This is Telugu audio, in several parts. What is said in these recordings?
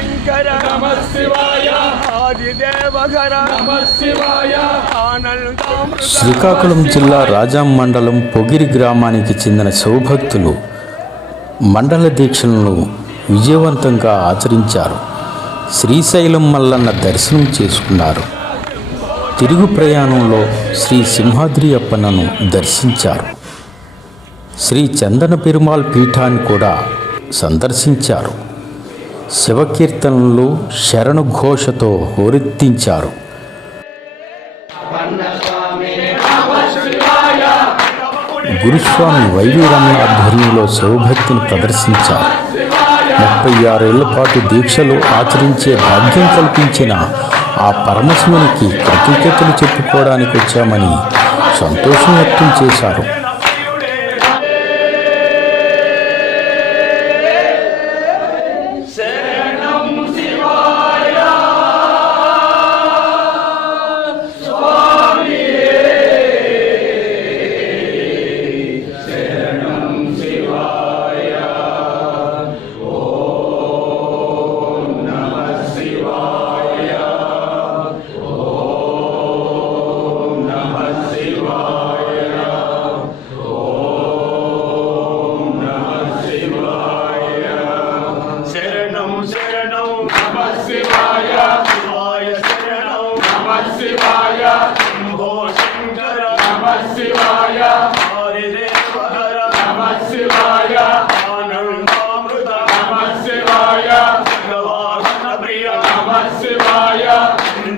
శంకర నమః శివాయ ఆదిదేవఘర నమః శివాయ ఆనందామృత. శ్రీకాకుళం జిల్లా రాజాం మండలం పొగిరి గ్రామానికి చెందిన శివభక్తులు మండల దీక్షలను విజయవంతంగా ఆచరించారు. శ్రీశైలం మల్లన్న దర్శనం చేసుకున్నారు. తిరుగు ప్రయాణంలో శ్రీ సింహాద్రి అప్పన్నను దర్శించారు. శ్రీ చందన పెరుమాళ్ పీఠాన్ని కూడా సందర్శించారు. శివకీర్తనలు శరణుఘోషతో హోరెత్తించారు. గురుస్వామి వైవి రమణ ఆధ్వర్యంలో శివభక్తిని ప్రదర్శించారు. 36 ఏళ్ల పాటు దీక్షలు ఆచరించే భాగ్యం కల్పించిన ఆ పరమశివునికి కృతజ్ఞతలు చెప్పుకోవడానికి వచ్చామని సంతోషం వ్యక్తం చేశారు. శివాయ శంభో శంకర నమః శివాయ హరిదేవహర నమః శివాయ ఆనందామృత నమః శివాయ భగవాన్ ప్రియ నమః శివాయ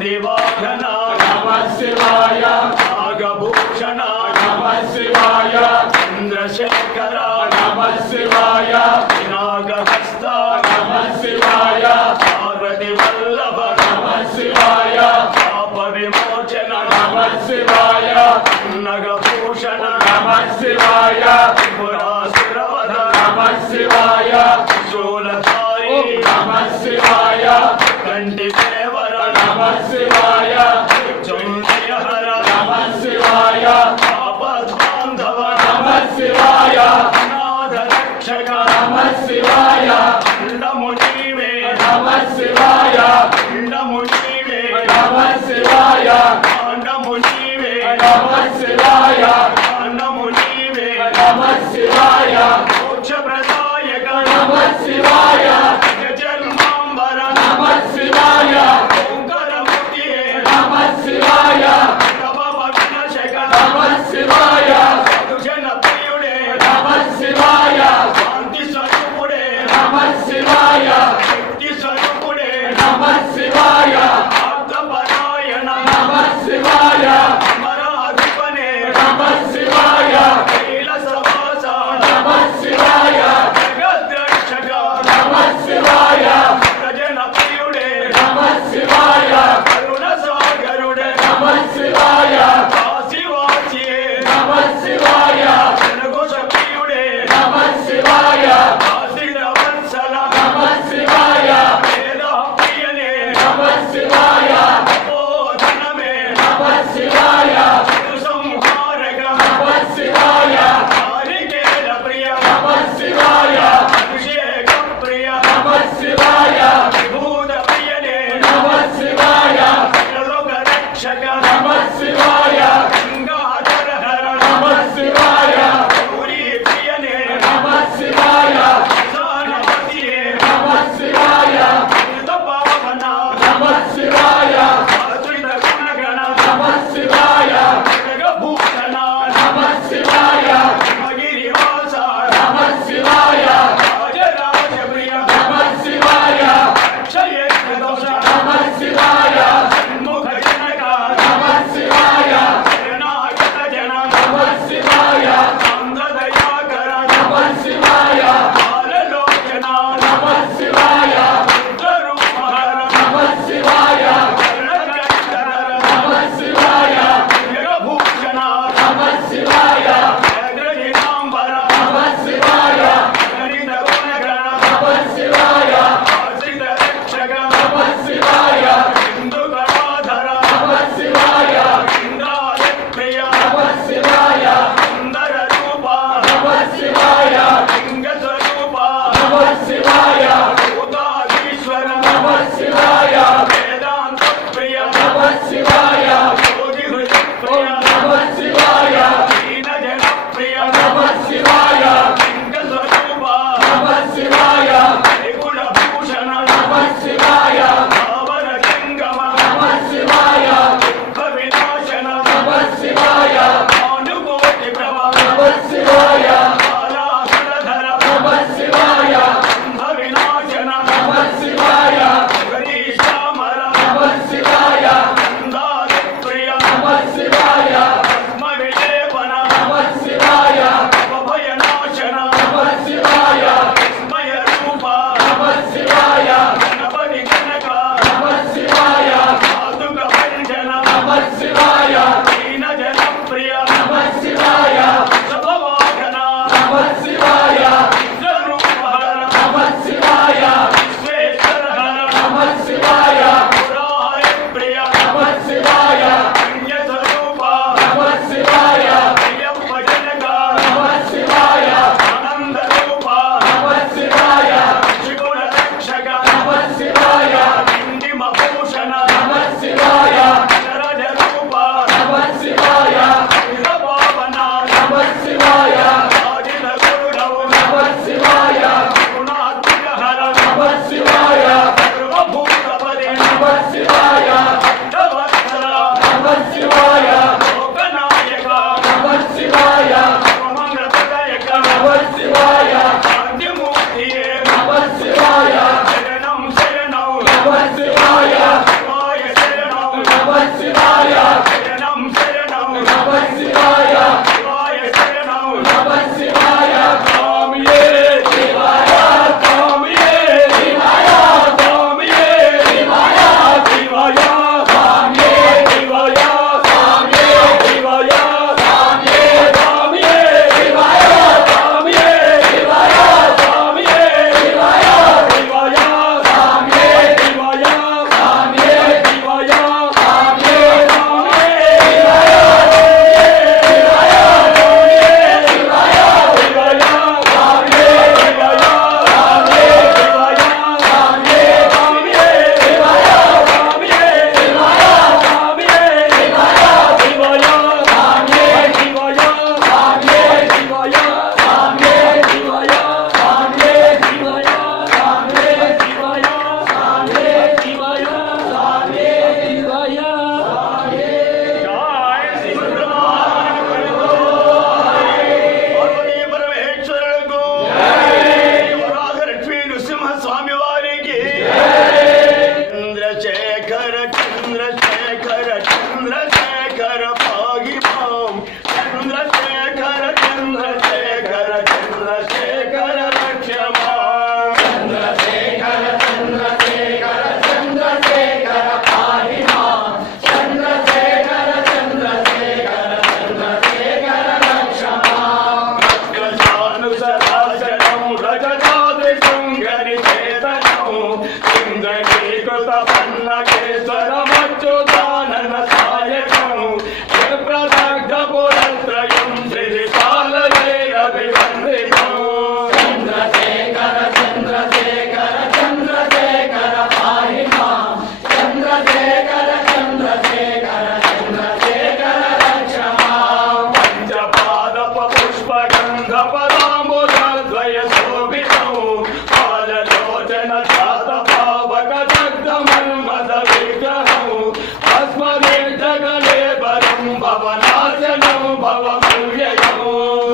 దివాఘన నమః శివాయ నాగభూషణ నమః శివాయ చంద్రశేఖర నమః శివాయ నాగహస్త నమః శివాయ పార్వతి వల్లభ నమః శివాయ విమోచన నమః శివాయ నగభూషణ నమః శివాయ పురాసురవధ నమః శివాయ శూలధారి నమః శివాయ కంఠిదేవర నమః శివాయ చంద్రహర నమః శివాయ ఆపద్బాంధవ నమః శివాయ నాథ రక్షక నమః శివాయ అండమునీవే నమః శివాయ అండమునీవే నమః శివాయ అండమునీవే నమః శివాయ అండమునీవే నమః శివాయ మోక్ష ప్రదాయక నమః శివాయ నమః శివాయ సర్వభూతపదే నమః శివాయ భక్తవత్సల నమః శివాయ లోకనాయక నమః శివాయ మంగళప్రదాయక నమః శివాయ శాంతిమూర్తియే నమః శివాయ శరణం శరణం నమః శివాయ శివాయ శరణం నమః శివాయ శరణం శరణం నమః శివాయ శివాయ శరణం నమః శివాయ స్వామియే శివాయ స్వామియే శివాయ స్వామియే శివాయ శివాయ స్వామియే శివాయ స్వామియే శివాయ స్వామియే స్వామియే శివాయ స్వామియే శివాయ స్వామియే శివాయ శివాయ స్వామియే శివాయ స్వామియే శివాయ స్వామియే స్వామి వారికి చంద్రశేఖర చంద్రశేఖర చంద్రశేఖర పాగి పాం చంద్రశేఖర చంద్రశేఖర చంద్రశేఖర రక్షమా చంద్రశేఖర చంద్రశేఖర చంద్రశేఖర పాగి పాం చంద్రశేఖర చంద్రశేఖర చంద్రశేఖర రక్షమా రక్షసానుసరాశనం రజతాదృశం గరిచేతనం ఇంద్రకీకృత పన్నకేశ్వరమచ్యుతానన సాయకం ప్రదగ్ధపురత్రయం శ్రీపాలైరభివందితం చంద్రశేఖర చంద్రశేఖర చంద్రశేఖర పాహి మాం చంద్రశేఖర చంద్రశేఖర చంద్రశేఖర రక్ష మాం పంచపాదప పుష్పగంధ పదాంబుజద్వయ శోభితం పాలలోచన జాత పావక దగ్ధమన్మద విగ్రహం భస్మదీర్ఘగలే బలం భవనాశనం భవమవ్యయం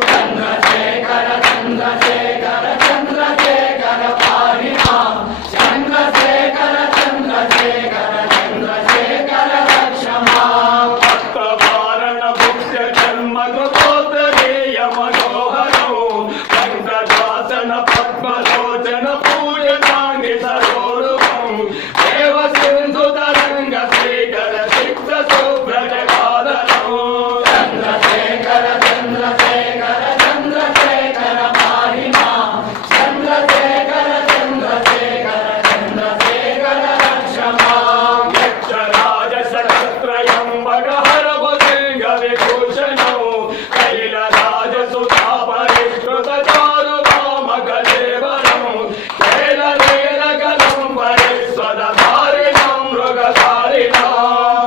చంద్రశేఖర చంద్రశేఖర చంద్రశేఖర పాహి మాం చంద్రశేఖర చంద్రశేఖర చంద్రశేఖర రక్ష మాం భక్తవారణ భుక్త జన్మ గోత్రేయ మనోహరం వెంకటాసన పద్మలోచన పూజనాంగి సరోరుహం దేవ సింధు తరంగ శ్రీకర సిక్త శుభ్రజగాధరం చంద్రశేఖర చంద్రశేఖర చంద్రశేఖర పాహి మాం చంద్రశేఖర చంద్రశేఖర చంద్రశేఖర రక్ష మాం యక్షరాజ సహస్రయం భగహర భుజంగ విభూషణం కైలరాజ సుధా పరిష్కృత చారు వామకలేవరం కేలనేరగలం పరిస్వదధారిణం మృగధారిణం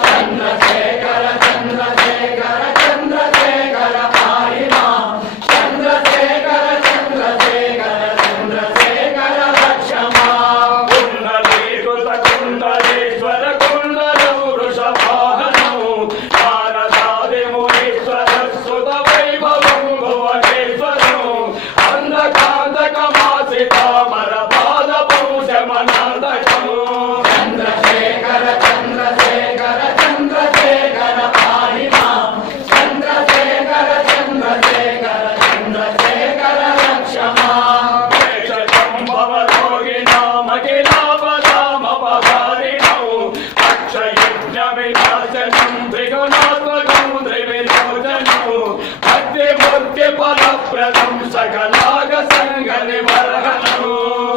చంద్రశేఖర చంద్రశేఖర చంద్రశేఖర పాహి మాం చంద్రశేఖర చంద్రశేఖర చంద్రశేఖర రక్ష మాం కుండలీకృత కుండలేశ్వర కుండలం వృషభాహనం నారదాది మునీశ్వర సుత వైభవం భువనేశ్వరం అంధకాంతకమాసితామర పాదపం శమనాందకం చంద్రశేఖర చంద్రశేఖర చంద్రశేఖర పాహి మాం చంద్రశేఖర చంద్రశేఖర చంద్రశేఖర రక్ష మాం భవరోగిణామఖిలాపదామపహారిణం అక్షయజ్ఞ వినాశనం త్రిగుణాత్మకం త్రివిలోచనం భక్తిమూర్తి ఫలప్రదం సకలాగ సంగ నివర్హణం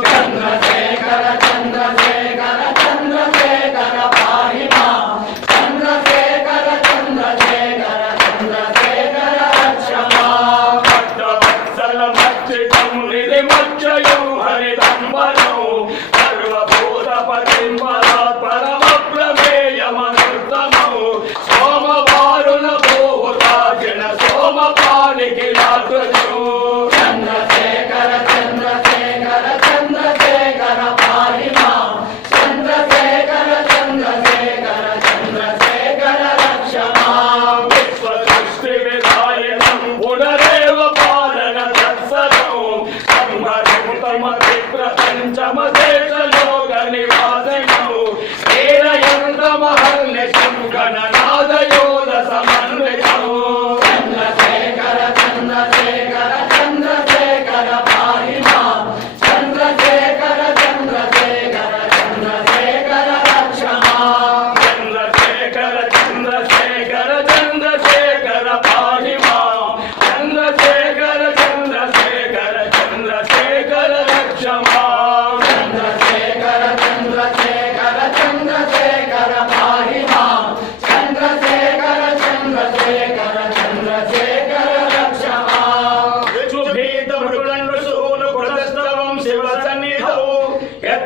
చంద్రశేఖర చంద్రశేఖర చంద్రశేఖర పాహి మాం చంద్రశేఖర చంద్రశేఖర చంద్రశేఖర రక్ష మాం భక్తవత్సల మచ్చితం నిధిమచ్చయం హరిదంబరం సర్వభూతపతిం పరాత్ పరమ ప్రమేయమనుత్తమం సోమవా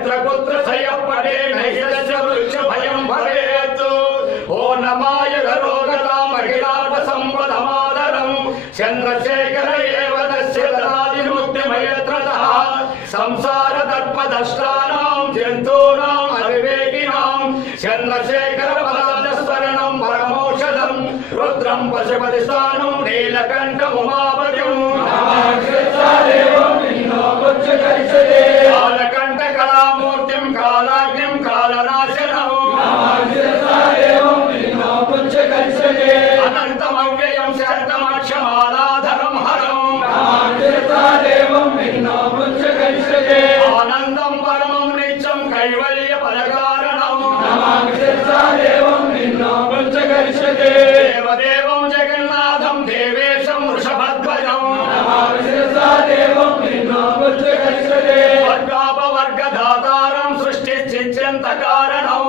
यत्र कुत्र सयपटे नैदस्य वृक्ष भयं भवेत् ओ नमाय गरोगता महिलाट संवदमादरं चन्द्रशेखर एव तस्य ददादिमुक्तिमयत्रतः संसार दर्पदष्टानां जन्तूनाम् अविवेकिनां चन्द्रशेखर पदाब्जस्मरणं परमौषधं रुद्रं पशुपतिस्थानं नीलकण्ठमुमापतिं कालकण्ठकलामूर्तिं कालाग्निं कालनाशनं अनन्तमव्ययं शतमक्षमालाधरं हरं आनन्दं परमं नित्यं कैवल्यपदकारणं देवदेवं जगन्नाथं देवेशं वृषभध्वजं वर्गापवर्गदातारं सृष्टिश्चिन्त्यन्तकारणं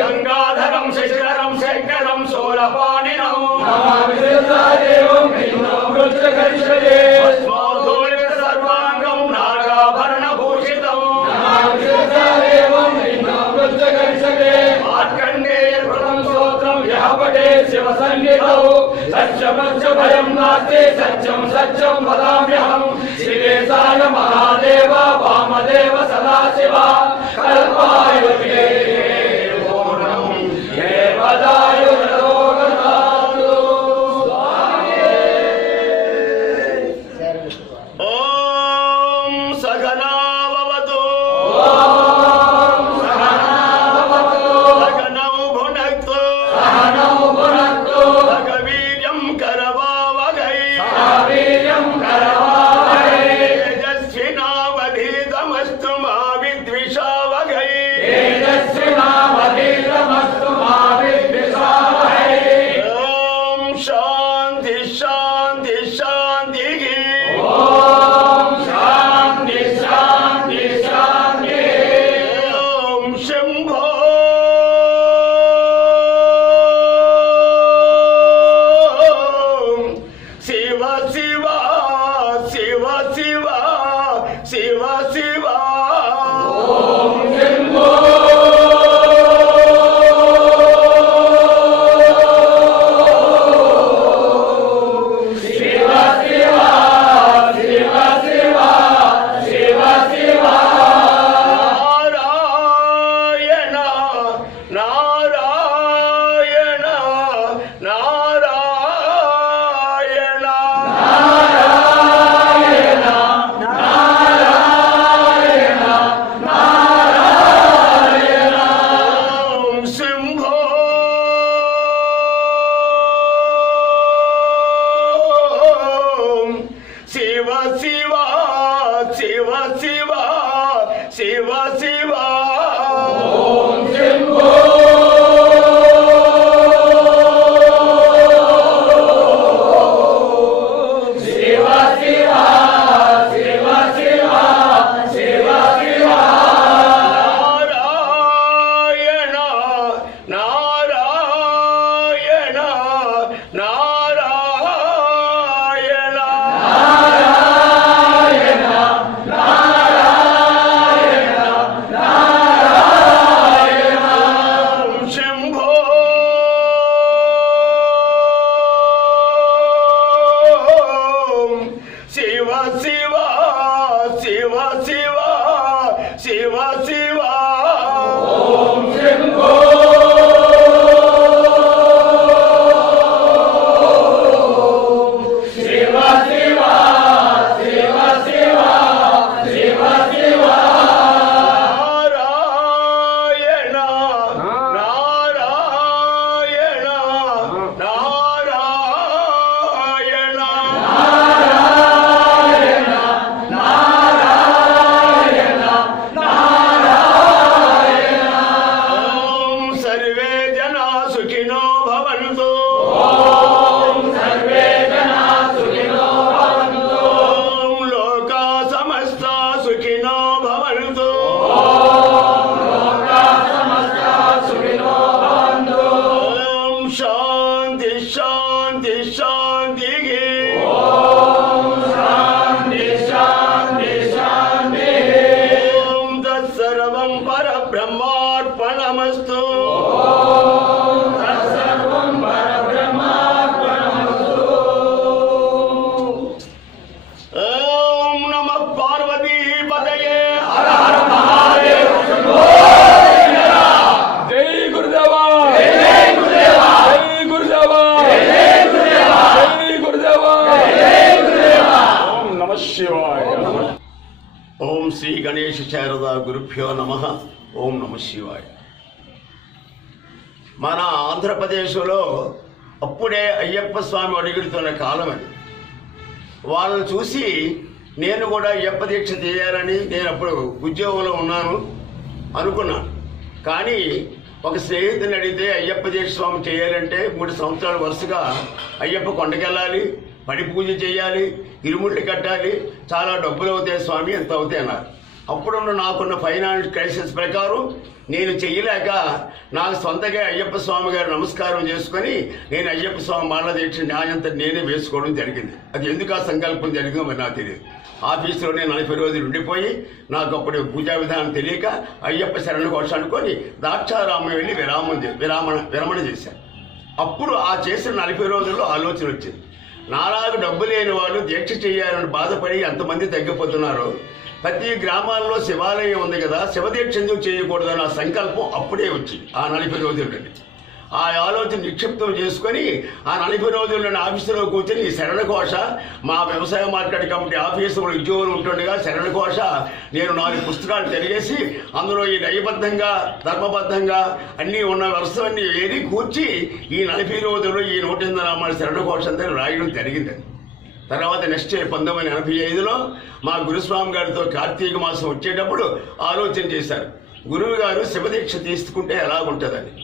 गङ्गाधरं शशिधरं शङ्करं शूलपाणिनं सर्वाङ्गं नागाभरणभूषितं मार्कण्डेयकृतं स्तोत्रं यः पठे शिवसन्निधौ सत्यमस्य भयं नास्ति सत्यं सत्यं वदाम्यहं शिवेशाय महादेव वामदेव सदाशिव कल्पायुगे पूर्णं देवदायुर्लोकनाथो ॐ सगनाववतु सगनौ भुनक्तु सगवीर्यं करवावहै तेजस्विनावधीतमस्तु मा विद्विषावहै ॐ शान्ति शान्ति शान्तिः ॐ शम्भो शिव शिव शिव शिव शिव शिव नारायण नारायण नारायण ॐ शम्भो शिव शिव शिव शिव शिव शिव नारायण नारायण नारायण ॐ शम्भो शिव शिव शिव शिव शिव शिव नारायण नारायण नारायण ॐ ఓం శ్రీ గణేష శారదా గురుభ్యో నమః. ఓం నమ శివాయ. మన ఆంధ్రప్రదేశ్లో అప్పుడే అయ్యప్ప స్వామి అడుగుతున్న కాలం అది. వాళ్ళని చూసి నేను కూడా అయ్యప్ప దీక్ష చేయాలని నేను అప్పుడు ఉద్యోగంలో ఉన్నాను అనుకున్నాను. కానీ ఒక స్నేహితుని అడిగితే అయ్యప్ప దీక్ష స్వామి చేయాలంటే 3 సంవత్సరాలు వరుసగా అయ్యప్ప కొండకెళ్ళాలి, పడి పూజ చేయాలి, ఇరుముళ్ళు కట్టాలి, చాలా డబ్బులు అవుతాయి స్వామి, ఎంత అవుతాయి అన్నారు. అప్పుడున్న నాకున్న ఫైనాన్స్ క్రైసిస్ ప్రకారం నేను చెయ్యలేక నాకు సొంతగా అయ్యప్ప స్వామి గారు నమస్కారం చేసుకొని నేను అయ్యప్ప స్వామి మాల దీక్ష న్యాయంతా నేనే వేసుకోవడం జరిగింది. అది ఎందుకు ఆ సంకల్పం జరిగిందో మరి నాకు తెలియదు. ఆఫీసులోనే 40 రోజులు ఉండిపోయి నాకు అప్పుడు పూజా విధానం తెలియక అయ్యప్ప శరణ ఘోష అనుకొని ద్రాక్షారామం వెళ్ళి విరమణ చేశాను. అప్పుడు ఆ చేసిన 40 రోజుల్లో ఆలోచన వచ్చింది. నాలాగు డబ్బు లేని వాళ్ళు దీక్ష చేయాలని బాధపడి ఎంతమంది తగ్గిపోతున్నారో, ప్రతి గ్రామాల్లో శివాలయం ఉంది కదా, శివదీక్ష ఎందుకు చేయకూడదని ఆ సంకల్పం అప్పుడే వచ్చింది. ఆ 40 రోజులు ఆ ఆలోచన నిక్షిప్తం చేసుకొని ఆ 40 రోజుల్లో ఆఫీసులో కూర్చొని ఈ శరణ ఘోష, మా వ్యవసాయ మార్కెట్ కమిటీ ఆఫీసులో ఉద్యోగులు ఉంటుండగా శరణ ఘోష నేను 4 పుస్తకాలు తెలియజేసి అందులో ఈ నయబద్ధంగా ధర్మబద్ధంగా అన్నీ ఉన్న వరుసలన్నీ ఏరి కూర్చి ఈ 40 రోజుల్లో ఈ 108 నామాల శరణ ఘోష అంతా రాయడం జరిగింది. తర్వాత నెక్స్ట్ 1985లో మా గురుస్వామి గారితో కార్తీక మాసం వచ్చేటప్పుడు ఆలోచన చేశారు. గురువు గారు శివదీక్ష తీసుకుంటే ఎలా ఉంటుందని.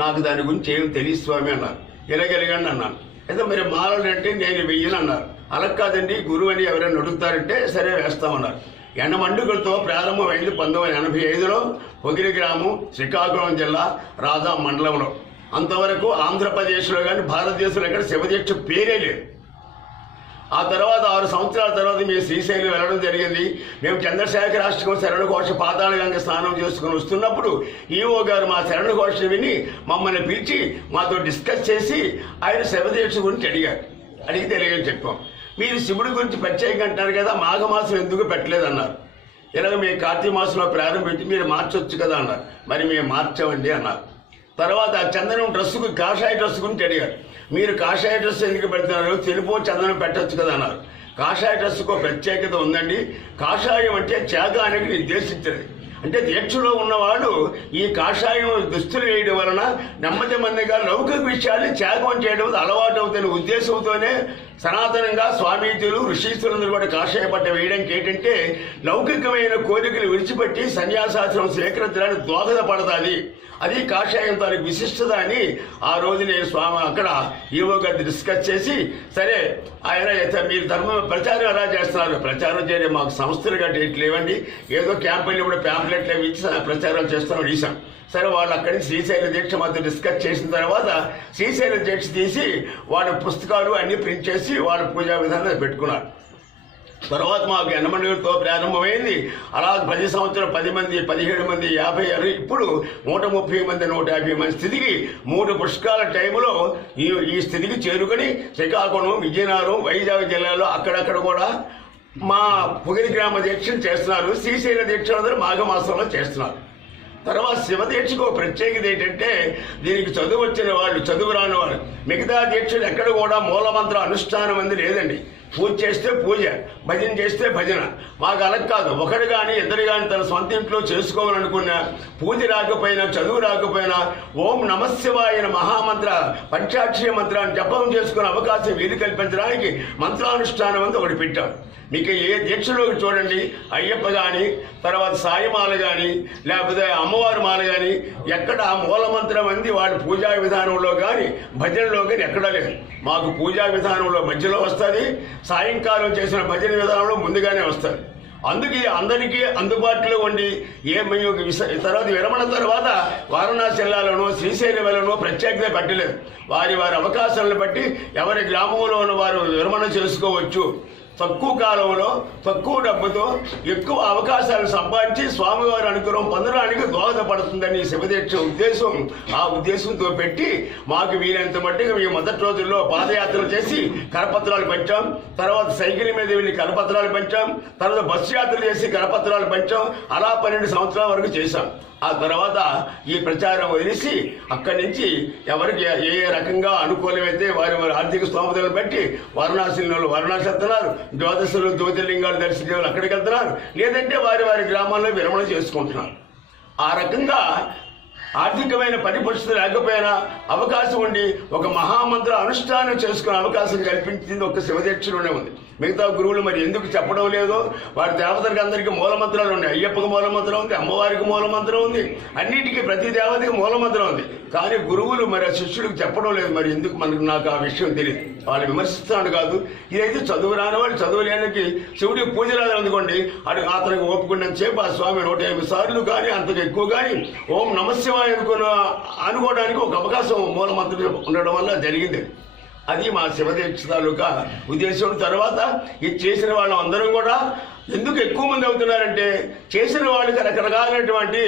నాకు దాని గురించి ఏం తెలియదు స్వామి అన్నారు. ఎలాగెలగండి అన్నాను. అయితే మరి మాలంటే నేను వెయ్యను అన్నారు. అలా కాదండి, గురువు అని ఎవరైనా అడుగుతారంటే సరే వేస్తామన్నారు. ఎండమండుకలతో ప్రారంభమైంది 1985లో పొగిరి గ్రామం, శ్రీకాకుళం జిల్లా రాజా మండలంలో. అంతవరకు ఆంధ్రప్రదేశ్లో కానీ భారతదేశంలో ఎక్కడ శివదీక్ష పేరే లేదు. ఆ తర్వాత 6 సంవత్సరాల తర్వాత మేము శ్రీశైలం వెళ్ళడం జరిగింది. మేము చంద్రశేఖర అష్టకం శరణ ఘోష పాతాళ గంగ స్నానం చేసుకుని వస్తున్నప్పుడు ఈఓ గారు మా శరణ ఘోష విని మమ్మల్ని పిలిచి మాతో డిస్కస్ చేసి ఆయన శివదీక్ష గురించి అడిగితే తెలియని చెప్పాం. మీరు శివుడి గురించి ప్రత్యేకంగా అంటారు కదా, మాఘమాసం ఎందుకు పెట్టలేదన్నారు. ఇలాగ మేము కార్తీక మాసంలో ప్రారంభించి మీరు మార్చొచ్చు కదా అన్నారు. మరి మేము మార్చామండి అన్నారు. తర్వాత చందనం డ్రెస్సుకు కాషాయ డ్రెస్ గురించి అడిగారు. మీరు కాషాయ డ్రెస్ ఎందుకు పెడుతున్నారు, తెలుపు చందనం పెట్టచ్చు కదా అన్నారు. కాషాయ డ్రెస్సుకు ప్రత్యేకత ఉందండి. కాషాయం అంటే త్యాగానికి నిర్దేశించింది. అంటే దీక్షలో ఉన్నవాడు ఈ కాషాయం దుస్తులు వేయడం వలన నెమ్మదిగా లౌకిక విషయాన్ని త్యాగం చేయడం అలవాటు అవుతున్న ఉద్దేశంతోనే సనాతనంగా స్వామీజీలు ఋషీశ్వరులందరూ కూడా కాషాయ బట్ట వేయడానికి ఏంటంటే లౌకికమైన కోరికలు విడిచిపెట్టి సన్యాసాశ్రమం స్వీకరించడానికి దోహదపడతాది. అది కాషాయం దానికి విశిష్టత అని ఆ రోజు నేను స్వామి అక్కడ ఈవో గారిని డిస్కస్ చేసి, సరే ఆయన మీరు ధర్మ ప్రచారం ఎలా చేస్తున్నారు, ప్రచారం చేయడం మాకు సంస్థలు గట్టి లేవండి, ఏదో క్యాంపెయిన్ కూడా ప్యాంప్లెట్లు అవి ఇచ్చి ప్రచారం చేస్తున్నాం అడిగాం. సరే వాళ్ళు అక్కడి నుంచి శ్రీశైల దీక్ష మాతో డిస్కస్ చేసిన తర్వాత శ్రీశైల దీక్ష తీసి వాళ్ళ పుస్తకాలు అన్ని ప్రింట్ చేసి వాళ్ళ పూజా విధానం పెట్టుకున్నారు. తర్వాత మాకు ఎండమండులతో ప్రారంభమైంది. అలా 10 సంవత్సరాలు 10 మంది, 17 మంది, 50, ఇప్పుడు 130 మంది, 150 మంది స్థితికి 3 పుష్కరాల టైంలో ఈ స్థితికి చేరుకొని శ్రీకాకుళం, విజయనగరం, వైజాగ్ జిల్లాలో అక్కడక్కడ కూడా మా పొగిరి గ్రామ దీక్షలు చేస్తున్నారు. శ్రీశైల దీక్షలందరూ మాఘమాసంలో చేస్తున్నారు. తర్వాత శివదీక్షకు ప్రత్యేకత ఏంటంటే దీనికి చదువు వచ్చిన వాళ్ళు, చదువు రాని వాళ్ళు, మిగతా దీక్షలు ఎక్కడ కూడా మూలమంత్ర అనుష్ఠానం అనేది లేదండి. పూజ చేస్తే పూజ, భజన చేస్తే భజన. మాకు అలా కాదు. ఒకడు కానీ ఇద్దరు కానీ తన సొంత ఇంట్లో చేసుకోవాలనుకున్నా, పూజ రాకపోయినా, చదువు రాకపోయినా ఓం నమశివాయ మహామంత్ర పంచాక్షరి మంత్రాన్ని జపం చేసుకునే అవకాశం వీలు కల్పించడానికి మంత్రానుష్ఠానం అంతా ఒకటి పెట్టాం. మీకు ఏ దీక్షలోకి చూడండి, అయ్యప్ప కానీ, తర్వాత సాయిమాల కానీ, లేకపోతే అమ్మవారి మాల కానీ, ఎక్కడ మూలమంత్రం అంది వాడి పూజా విధానంలో కానీ భజనలో కానీ ఎక్కడా లేదు. మాకు పూజా విధానంలో మధ్యలో వస్తుంది, సాయంకాలం చేసిన భజన విధానంలో ముందుగానే వస్తుంది. అందుకే అందరికీ అందుబాటులో ఉండి తర్వాత విరమణ తర్వాత వారణాసి జిల్లాలోనూ శ్రీశైలం వెళ్ళను ప్రత్యేకత పెట్టలేదు. వారి అవకాశాలను బట్టి ఎవరి గ్రామంలో ఉన్న వారు విరమణ చేసుకోవచ్చు. తక్కువ కాలంలో తక్కువ డబ్బుతో ఎక్కువ అవకాశాలు సంపాదించి స్వామివారి అనుగ్రహం పొందడానికి దోహదపడుతుందని శివదీక్ష ఉద్దేశం. ఆ ఉద్దేశంతో పెట్టి మాకు వీలైనంత మట్టుగా మేము మొదటి రోజుల్లో పాదయాత్రలు చేసి కరపత్రాలు పంచాం. తర్వాత సైకిల్ మీద వెళ్ళి కరపత్రాలు పంచాం. తర్వాత బస్సు యాత్రలు చేసి కరపత్రాలు పంచాం. అలా 12 సంవత్సరాల వరకు చేశాం. ఆ తర్వాత ఈ ప్రచారం వదిలేసి అక్కడి నుంచి ఎవరికి ఏ రకంగా అనుకూలమైతే వారి ఆర్థిక స్తోమతలను బట్టి వారణాసిలో వారణాసి వెళ్తున్నారు, ద్వాదశలు జ్యోతిర్లింగాలు దర్శించే అక్కడికి వెళ్తున్నారు, లేదంటే వారి వారి గ్రామాల్లో విరమణ చేసుకుంటున్నారు. ఆ రకంగా ఆర్థికమైన పరిపరిస్థితి లేకపోయినా అవకాశం ఉండి ఒక మహామంత్ర అనుష్ఠానం చేసుకునే అవకాశం కల్పించింది ఒక శివదీక్షలోనే ఉంది. మిగతా గురువులు మరి ఎందుకు చెప్పడం లేదో, వారి దేవతలకు అందరికీ మూలమంత్రాలు ఉన్నాయి. అయ్యప్పకి మూలమంత్రం ఉంది, అమ్మవారికి మూలమంత్రం ఉంది, అన్నిటికీ ప్రతి దేవతకి మూలమంత్రం ఉంది. కానీ గురువులు మరి ఆ శిష్యుడికి చెప్పడం లేదు. మరి ఎందుకు నాకు ఆ విషయం తెలియదు. వాళ్ళు విమర్శిస్తున్నాడు కాదు, ఇదైతే చదువు రాని వాళ్ళు చదువు లేనికి శివుడికి పూజలు అందుకోండి, అతనికి ఓపుకున్నంత సేపు ఆ స్వామి 150 సార్లు కానీ అంతకు ఎక్కువ కానీ ఓం నమశివాయ అనుకోవడానికి ఒక అవకాశం మూలమంత్రం ఉండడం వల్ల జరిగింది. అది మా శివదీక్ష తాలూకా ఉద్దేశం. తర్వాత ఇది చేసిన వాళ్ళం అందరం కూడా ఎందుకు ఎక్కువ మంది అవుతున్నారంటే, చేసిన వాళ్ళకి రకరకాలైనటువంటి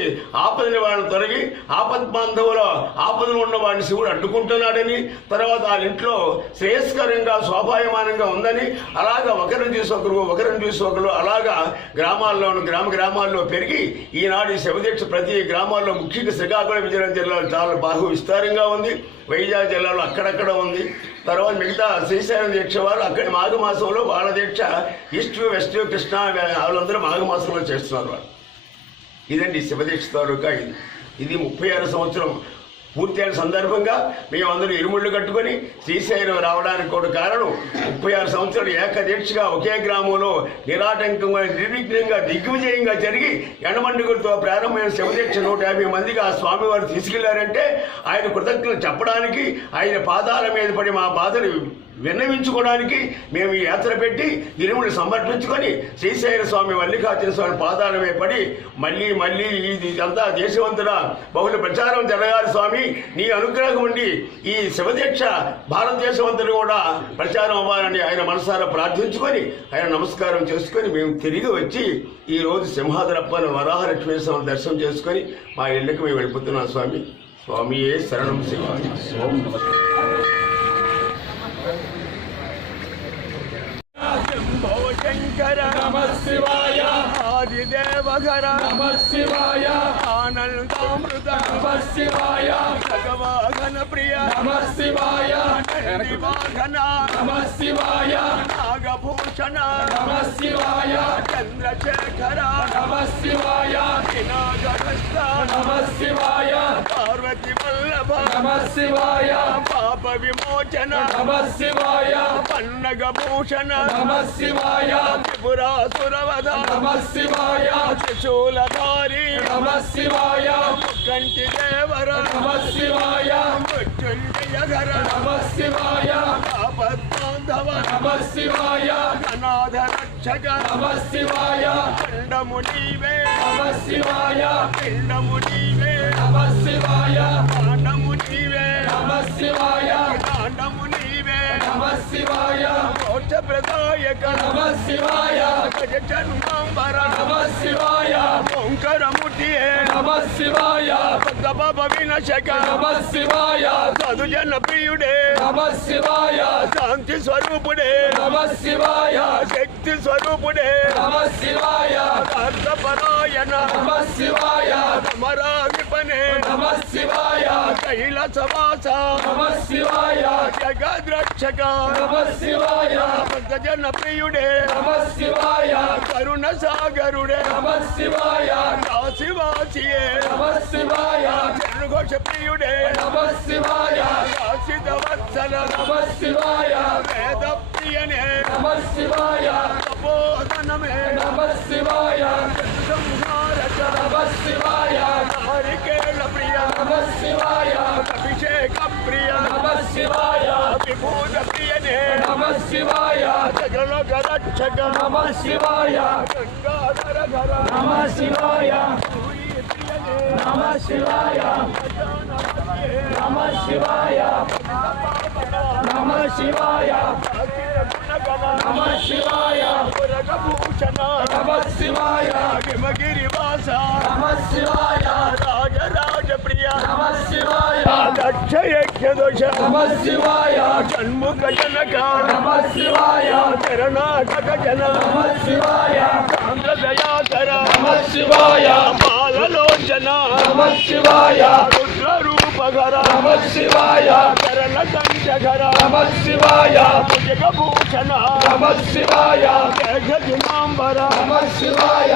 ఆపదని వాళ్ళని తొలగి ఆపద్బాంధవులో ఆపదలు ఉన్న వాడిని శివుడు అడ్డుకుంటున్నాడని, తర్వాత వాళ్ళ ఇంట్లో శ్రేయస్కరంగా శోభాయమానంగా ఉందని, అలాగా ఒకరిని చూసి ఒకరు అలాగా గ్రామాల్లో పెరిగి ఈనాడు శివదీక్ష ప్రతి గ్రామాల్లో ముఖ్యంగా శ్రీకాకుళం విజయనగరం జిల్లాలో చాలా బాగా విస్తారంగా ఉంది. వైజాగ్ జిల్లాలో అక్కడక్కడ ఉంది. తర్వాత మిగతా శ్రీశైలం దీక్ష వారు అక్కడ మాఘమాసంలో వాళ్ళ దీక్ష ఈస్ట్ వెస్ట్ కృష్ణా వాళ్ళందరూ మాఘమాసంలో చేస్తున్నారు వాళ్ళు. ఇదండి శివదీక్ష తాలూకా. ఇది 36 సంవత్సరం పూర్తయిన సందర్భంగా మేమందరూ ఇరుముళ్ళు కట్టుకొని శ్రీశైలం రావడానికి కూడా కారణం 36 సంవత్సరాలు ఏకదీక్షగా ఒకే గ్రామంలో నిరాటంకంగా నిర్విఘ్నంగా దిగ్విజయంగా జరిగి ఎండమండుగులతో ప్రారంభమైన శివదీక్ష 150 మందికి ఆ స్వామివారు తీసుకెళ్లారంటే ఆయన కృతజ్ఞతలు చెప్పడానికి, ఆయన పాదాల మీద పడి మా బాధలు విన్నవించుకోవడానికి మేము ఈ యాత్ర పెట్టి ఇరుములు సమర్పించుకొని శ్రీశైల స్వామి మల్లికార్జున స్వామి పాదాల మీద పడి మళ్ళీ ఇదంతా దేశవంతుడా బహుళ ప్రచారం జరగాలి స్వామి, నీ అనుగ్రహం ఉండి ఈ శివదీక్ష భారతదేశవంతులు కూడా ప్రచారం అవ్వాలని ఆయన మనసారా ప్రార్థించుకొని ఆయన నమస్కారం చేసుకొని మేము తిరిగి వచ్చి ఈరోజు సింహాద్రప్పని వరాహలక్ష్మీ స్వామి దర్శనం చేసుకొని మా ఇళ్ళకి మేము వెళ్ళిపోతున్నాం. స్వామియే శరణం శివాయ. ఓం నమస్తే. శంభో శంకర నమః శివాయ, ఆదిదేవఘర నమః శివాయ, ఆనందామృత నమః శివాయ, భగవాగణ ప్రియ నమః శివాయ, నందివాహన నమః శివాయ, నాగభూషణ నమః శివాయ, చంద్రశేఖర నమః శివాయ, వినాయకస్థ నమః శివాయ, పార్వతి వల్లభ నమః శివాయ, పాప విమోచన నమః శివాయ, పన్నగభూషణ నమః శివాయ, త్రిపురాసురవధ నమః శివాయ, త్రిశూలధారి నమః శివాయ, కంటి దేవర నమః శివాయ, మృత్యుంజయఘర నమః శివాయ, ఆపద్బాంధవ నమః శివాయ, అనాథ రక్షక నమః శివాయ, పిండము నీవే నమః శివాయ, పిండము నీవే నమః శివాయ, కాండము నీవే నమః శివాయ, కాండము నీవే నమః శివాయ, మోక్ష ప్రదాయక నమః శివాయ, గజచర్మాంబర నమః శివాయ, ఓంకారమూర్తియే నమః శివాయ, పద్మపాప వినాశక నమః శివాయ, సాధుజన ప్రియుడే నమః శివాయ, శాంతి స్వరూపుడే నమః శివాయ, శక్తి స్వరూపుడే నమః శివాయ, అర్థపరాయణ నమః శివాయ, అమరావిపనే నమః శివాయ, కైలాసవాస నమః శివాయ, జగద్రక్షక నమః శివాయ, భక్తజన ప్రియుడే నమః శివాయ, కరుణ సాగరుడే నమః శివాయ, కాశీవాసియే నమః శివాయ, జనఘోష ప్రియుడే నమః శివాయ, కాశిత వత్సల నమః శివాయ, వేద ప్రియనే నమః శివాయ, తపోధనమే నమః శివాయ, సంహారక నమః శివాయ, హరికేళ ప్రియ నమః శివాయ, అభిషేక ప్రియ నమః శివాయ, విభూత ప్రియనే నమః శివాయ, సకలలోక రక్షక నమః శివాయ, గంగాధర ధర నమః శివాయ, నమః శివాయ, నమః శివాయ, నమః శివాయ, నమః శివాయ, పురగభూషణ నమః శివాయ, హిమగిరివాస నమః శివాయ, రాజరాజ ప్రియ నమః శివాయ, దక్షయజ్ఞదోష నమః శివాయ, షణ్ముఖ జనక నమః శివాయ, శరణాగత జన నమః శివాయ, చాంద్రదయాకర నమః శివాయ, బాలలోచన నమః శివాయ, రుద్రరూపధర నమః శివాయ, చరణకంఠ శేషధర నమ శివాయ జగభూషణ నమ శివాయ జగజినాంబర నమ శివాయ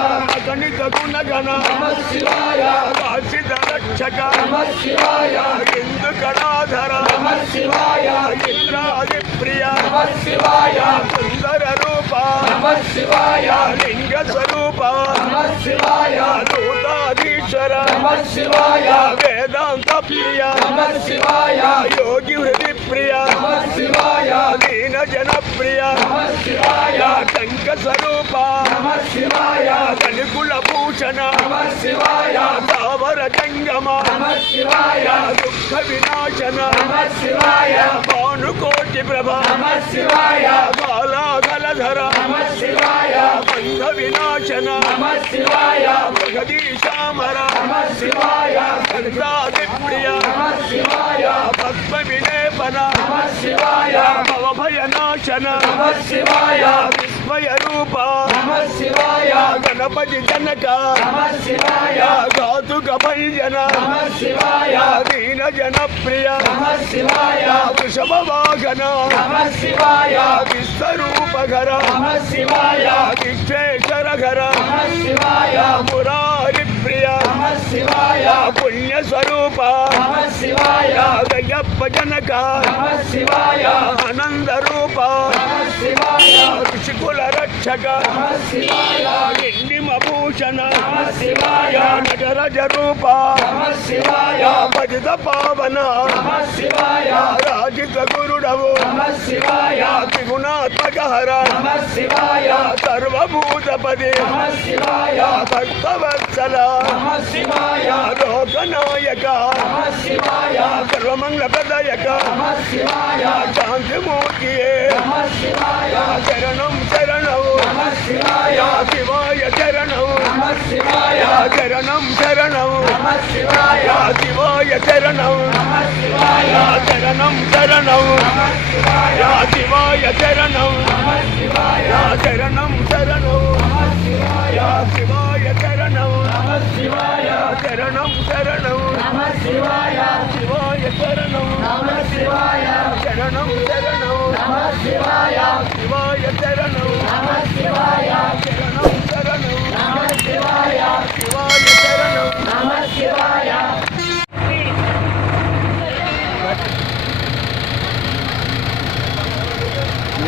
గణిత గుణగణ నమ శివాయ కాశిత రక్షక నమ శివాయ ఇందు కళాధర నమ శివాయ ఇంద్రాది ప్రియ నమ శివాయ సుందర రూప నమ శివాయ లింగ స్వరూప నమ శివాయ దూతాధీశ్వర నమ శివాయ వేదాంత ప్రియ నమ శివాయ యోగి హృది ప్రియ నమ శివాయ దీన జన ప్రియ నమ శివాయ కంక స్వరూప నమ శివాయ కనుకుల భూషణ నమ శివాయ తావర జంగమ నమ శివాయ దుఃఖ వినాశన నమ శివాయ భానుకోటి ప్రభ నమ శివాయ బాలాగలధర నమ శివాయ బంధ వినాశన నమ శివాయ జగదీశామర నమ శివాయ కంసాది ప్రియ నమ శివాయ పద్మ విలేపన నమ శివాయ భవభయనాశన నమ శివాయ విస్మయ రూప నమ శివాయ గణపతి జనక నమ శివాయ ఘాతుక భంజన నమ శివాయ దీన జన ప్రియ నమ శివాయ వృషభ వాహన నమ శివాయ విశ్వరూపఘర నమ శివాయ విశ్వేశ్వరఘర నమ శివాయ మురారి ప్రియ నమ శివాయ పుణ్య స్వరూప నమ శివాయ దయ్యప్ప జనక నమ శివాయ ఆనంద రూప నమ శివాయ ఋషికుల రక్షక నమ శివాయ ఇండిమభూషణ నమ శివాయ నటరజ రూప నమ శివాయ భజిత పావన నమ శివాయ రాజిత గురుడవు నమ శివాయ త్రిగుణాత్మక హర నమ శివాయ సర్వభూతపది నమ శివాయ భక్తవత్సల నమ శివాయ లోకనాయక నమ శివాయ సర్వమంగళ ప్రదాయక నమ శివాయ శాంతిమూర్తియే నమ శివాయ శరణం శరణం నమ శివాయ శివాయ శరణం నమ శివాయ శరణం శరణం నమ శివాయ శివాయ శరణం నమ శివాయ శరణం శరణం నమ శివాయ శివాయ శరణం నమ శివాయ శరణం శరణం నమ శివాయ శివాయ శరణం నమ శివాయ శరణం శరణం నమ శివాయ శివాయ శరణం నమ శివాయ శరణం శరణం నమ శివాయ శివాయ శరణం నమ శివాయ శరణం శరణం నమ శివాయ శివాయ శరణం నమ శివాయ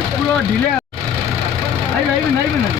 ఎప్పుడో డిలే